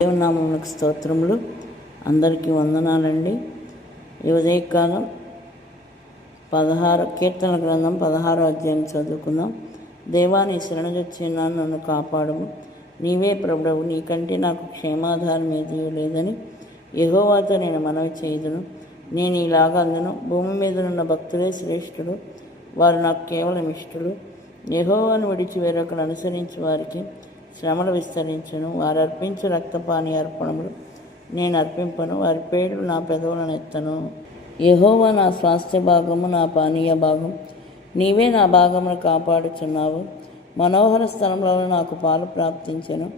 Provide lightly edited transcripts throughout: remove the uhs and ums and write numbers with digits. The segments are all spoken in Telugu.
దేవునామమునకు స్తోత్రములు. అందరికీ వందనాలండి. ఈ ఉదయకాలం 16 కీర్తనల గ్రంథం 16వ అధ్యాయం చదువుకుందాం. దేవాని శరణుజొచ్చినాను, నన్ను కాపాడము. నీవే ప్రభుడవు, నీకంటే నాకు క్షేమాధారం ఏదీ లేదని యెహోవాతో నేను మనవి చేయుదును. నేను ఇలాగ అందును, భూమి మీద ఉన్న భక్తులే శ్రేష్ఠులు, వారు నాకు కేవలం ఇష్టలు. యెహోవాను విడిచి వేరొకరు అనుసరించి వారికి శ్రమలు విస్తరించును. వారు అర్పించు రక్తపానీయ అర్పణములు నేను అర్పింపను, వారి పేర్లు నా పెదవులను ఎత్తను. యెహోవా నా స్వాస్థ్య భాగము, నా పానీయ భాగం, నీవే నా భాగమును కాపాడుచున్నావు. మనోహర స్థలములలో నాకు పాలు ప్రాప్తించెను,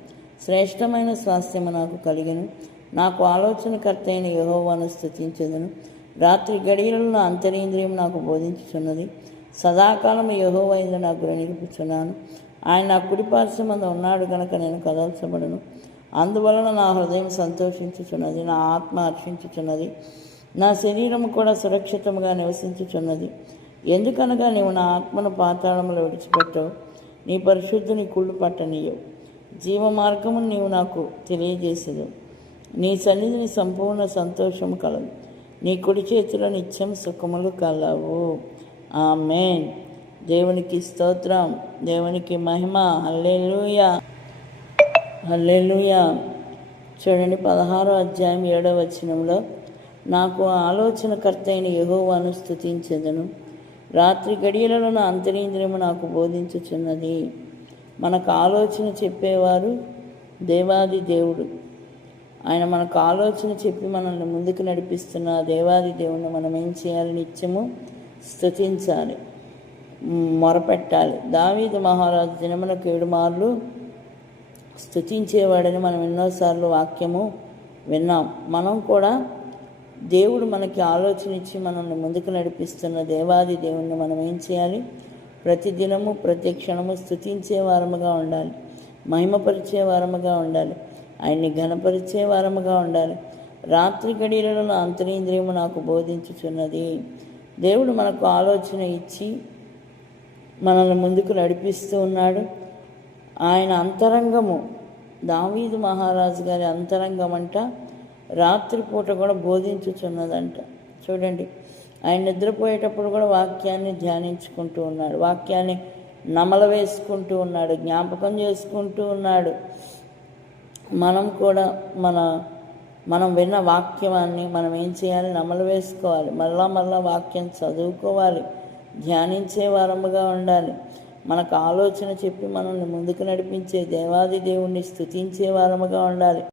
శ్రేష్టమైన స్వాస్థ్యము నాకు కలిగెను. నాకు ఆలోచనకర్త అయిన యెహోవాను స్తుతించెదను. రాత్రి గడియలలో నా అంతరింద్రియం నాకు బోధించుచున్నది. సదాకాలం యెహోవా యందు నాకు గ్రహింపుచున్నాను. ఆయన నా కుడిపార్శ్వమందు ఉన్నాడు కనుక నేను కదల్చబడను. అందువలన నా హృదయం సంతోషించుచున్నది, నా ఆత్మ హర్షించుచున్నది, నా శరీరము కూడా సురక్షితముగా నివసించుచున్నది. ఎందుకనగా నీవు నా ఆత్మను పాతాళములో విడిచిపెట్టవు, నీ పరిశుద్ధుని కుళ్ళు పట్టనీయవు. జీవ మార్గమును నీవు నాకు తెలియజేసేదు. నీ సన్నిధిని సంపూర్ణ సంతోషము కలదు, నీ కుడి చేతిలో నిత్యం సుఖములు కలవు. ఆమేన్. దేవునికి స్తోత్రం, దేవునికి మహిమ. హల్లెలూయా, హల్లెలూయా. చూడండి, 16వ అధ్యాయం 7వ వచనంలో, నాకు ఆలోచనకర్త అయిన యెహోవాను స్తుతించెదను. రాత్రి గడియలలో నా అంతరింద్రియము నాకు బోధించుచున్నది. మనకు ఆలోచన చెప్పేవారు దేవాది దేవుడు. ఆయన మనకు ఆలోచన చెప్పి మనల్ని ముందుకు నడిపిస్తున్న దేవాది దేవుని మనం ఏం చేయాలి? నిత్యము స్తుతించాలి, మొరపెట్టాలి. దావీదు మహారాజు దినములకు 7 మార్లు స్తుతించేవాడని మనం ఎన్నోసార్లు వాక్యము విన్నాం. మనం కూడా దేవుడు మనకి ఆలోచన ఇచ్చి మనల్ని ముందుకు నడిపిస్తున్న దేవాది దేవుణ్ణి మనం ఏం చేయాలి? ప్రతిదినము ప్రతి క్షణము స్తుతించే వారముగా ఉండాలి, మహిమపరిచే వారముగా ఉండాలి, ఆయన్ని ఘనపరిచే వారముగా ఉండాలి. రాత్రి గడియలలో నా అంతరింద్రియము నాకు బోధించుచున్నది. దేవుడు మనకు ఆలోచన ఇచ్చి మనల్ని ముందుకు నడిపిస్తూ ఉన్నాడు. ఆయన అంతరంగము, దావీదు మహారాజు గారి అంతరంగం అంట రాత్రిపూట కూడా బోధించుచున్నదంట. చూడండి, ఆయన నిద్రపోయేటప్పుడు కూడా వాక్యాన్ని ధ్యానించుకుంటూ ఉన్నాడు, వాక్యాన్ని నమల వేసుకుంటూ ఉన్నాడు, జ్ఞాపకం చేసుకుంటూ ఉన్నాడు. మనం కూడా మనం విన్న వాక్యాన్ని మనం ఏం చేయాలి? నమలు వేసుకోవాలి, మళ్ళా వాక్యం చదువుకోవాలి, ధ్యానించే వారముగా ఉండాలి. మనకు ఆలోచన చెప్పి మనల్ని ముందుకు నడిపించే దేవాది దేవుణ్ణి స్తుతించే వారముగా ఉండాలి.